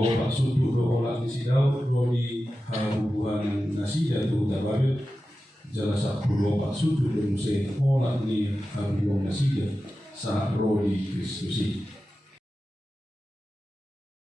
Pak Sudu Rola di Sidau Rodi hubungan nasida tu tababit jala sa Pak Sudu dan Musa Ola ni hubungan nasida sa Rodi Kristusi